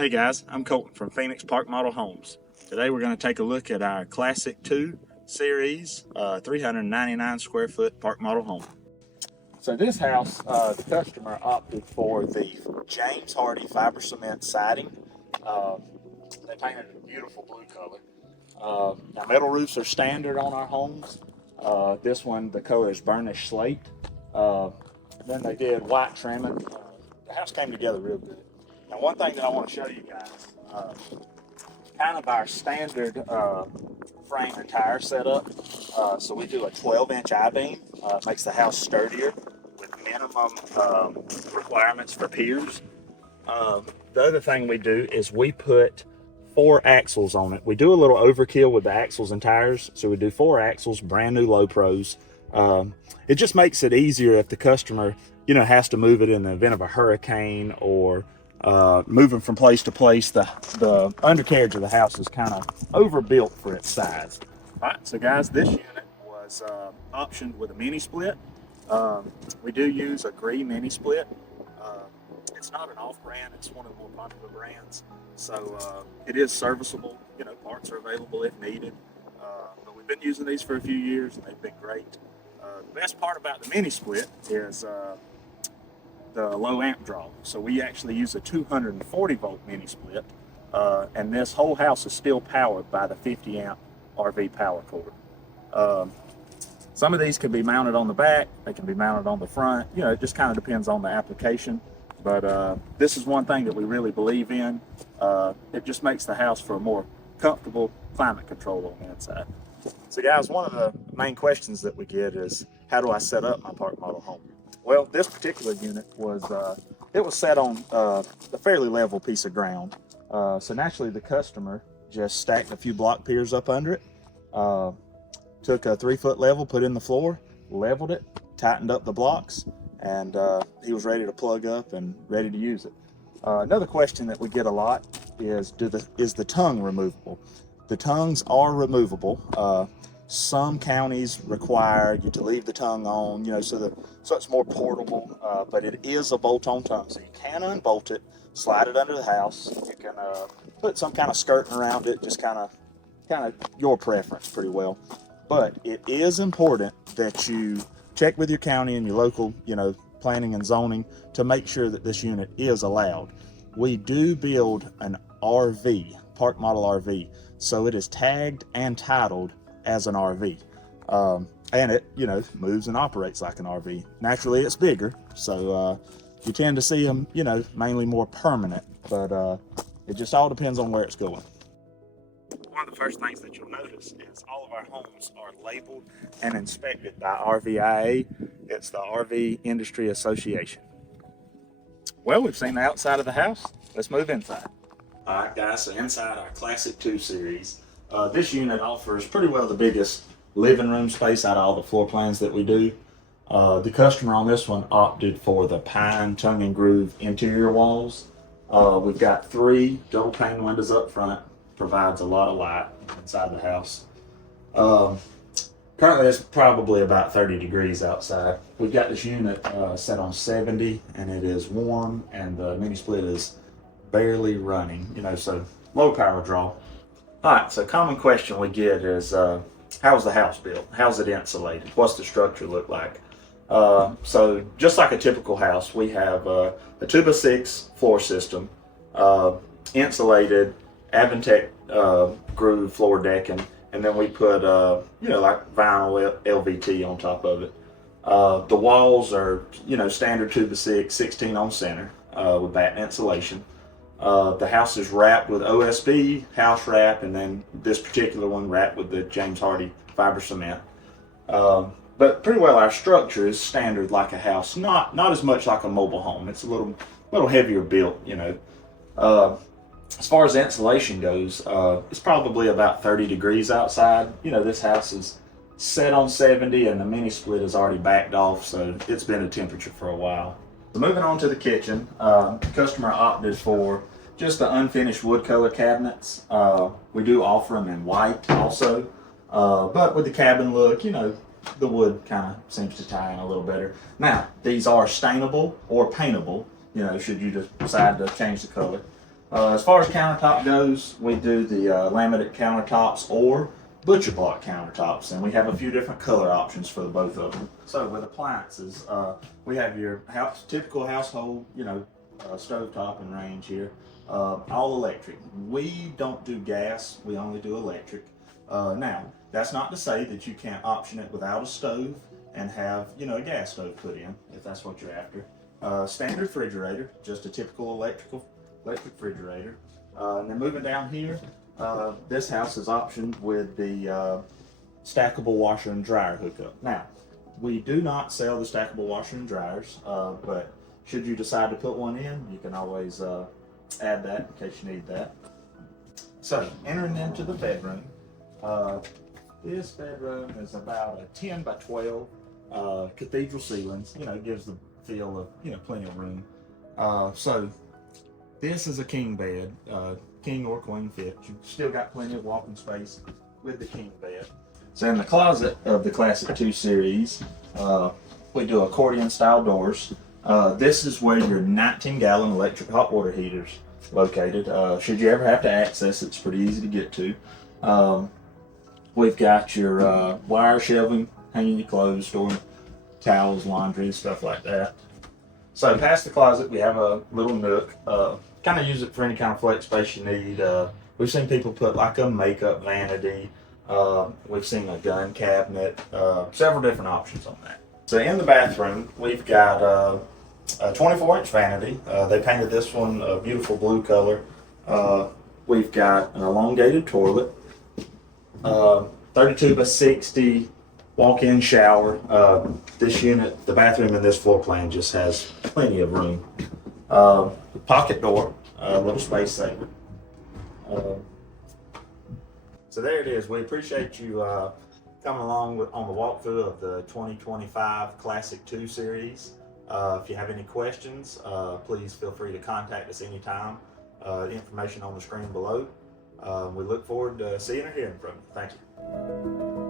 Hey guys, I'm Colton from Phoenix Park Model Homes. Today we're going to take a look at our Classic 2 Series 399 square foot Park Model home. So this house, the customer opted for the James Hardy fiber cement siding. They painted a beautiful blue color. Now metal roofs are standard on our homes. This one, the color is burnished slate. Then they did white trimming. The house came together real good. Now, one thing that I want to show you guys, kind of our standard frame and tire setup. So we do a 12-inch I-beam. Makes the house sturdier with minimum requirements for piers. The other thing we do is we put 4 axles on it. We do a little overkill with the axles and tires. So we do 4 axles, brand new low pros. It just makes it easier if the customer, has to move it in the event of a hurricane or moving from place to place. The undercarriage of the house is kind of overbuilt for its size. All right, so guys, this unit was optioned with a mini split. We do use a Gree mini split. It's not an off-brand, it's one of the more popular brands. So it is serviceable, parts are available if needed. But we've been using these for a few years and they've been great. The best part about the mini split is the low amp draw. So we actually use a 240 volt mini split, and this whole house is still powered by the 50 amp RV power cord. Some of these can be mounted on the back, they can be mounted on the front, it just kind of depends on the application. But this is one thing that we really believe in. It just makes the house for a more comfortable climate control on the inside. So guys, one of the main questions that we get is, how do I set up my Park Model home? Well, this particular unit was set on a fairly level piece of ground. So naturally the customer just stacked a few block piers up under it, took a 3-foot level, put in the floor, leveled it, tightened up the blocks, and he was ready to plug up and ready to use it. Another question that we get a lot is, is the tongue removable? The tongues are removable. Some counties require you to leave the tongue on, so it's more portable, but it is a bolt-on tongue, so you can unbolt it, slide it under the house. You can put some kind of skirting around it, just kind of your preference pretty well. But it is important that you check with your county and your local, planning and zoning to make sure that this unit is allowed. We do build an RV, Park Model RV, so it is tagged and titled as an RV, and it moves and operates like an RV. Naturally it's bigger, so you tend to see them mainly more permanent, but it just all depends on where it's going. One of the first things that you'll notice is all of our homes are labeled and inspected by RVIA. It's the RV Industry Association. Well, we've seen the outside of the house, let's move inside. All right guys, so inside our Classic 2 series, this unit offers pretty well the biggest living room space out of all the floor plans that we do. The customer on this one opted for the pine tongue and groove interior walls. We've got 3 double pane windows up front, provides a lot of light inside the house. Currently it's probably about 30 degrees outside. We've got this unit set on 70 and it is warm, and the mini split is barely running, so low power draw. All right, so common question we get is, how's the house built? How's it insulated? What's the structure look like? So just like a typical house, we have a 2x6 floor system, insulated, Aventec groove floor decking, and then we put, like vinyl LVT on top of it. The walls are, standard 2x6, 16 on center, with batten insulation. The house is wrapped with OSB, house wrap, and then this particular one wrapped with the James Hardy fiber cement. But pretty well our structure is standard like a house, not as much like a mobile home. It's a little heavier built, As far as insulation goes, it's probably about 30 degrees outside. This house is set on 70 and the mini split is already backed off, so it's been at temperature for a while. So moving on to the kitchen, the customer opted for just the unfinished wood color cabinets. We do offer them in white also, but with the cabin look, the wood kind of seems to tie in a little better. Now, these are stainable or paintable, should you decide to change the color. As far as countertop goes, we do the laminate countertops or butcher block countertops, and we have a few different color options for the both of them. So with appliances, we have your typical household, stovetop and range here, all electric. We don't do gas, we only do electric. Now, that's not to say that you can't option it without a stove and have, a gas stove put in, if that's what you're after. Standard refrigerator, just a typical electric refrigerator. And then moving down here, this house is optioned with the stackable washer and dryer hookup. Now, we do not sell the stackable washer and dryers, but should you decide to put one in, you can always add that in case you need that. So, entering into the bedroom, this bedroom is about a 10 by 12 cathedral ceilings. Gives the feel of plenty of room. So this is a king bed, king or queen fit. You still got plenty of walking space with the king bed. So in the closet of the Classic 2 series, we do accordion style doors. This is where your 19-gallon electric hot water heater's located. Should you ever have to access it, it's pretty easy to get to. We've got your wire shelving, hanging your clothes, storing towels, laundry, stuff like that. So past the closet, we have a little nook. Kind of use it for any kind of flex space you need. We've seen people put like a makeup vanity. We've seen a gun cabinet. Several different options on that. So in the bathroom, we've got a 24-inch vanity. They painted this one a beautiful blue color. We've got an elongated toilet. 32 by 60 walk-in shower. This unit, the bathroom in this floor plan just has plenty of room. Pocket door, a little space saver. So there it is. We appreciate you coming along on the walkthrough of the 2025 Classic 2 series. If you have any questions, please feel free to contact us anytime. The information on the screen below. We look forward to seeing or hearing from you. Thank you.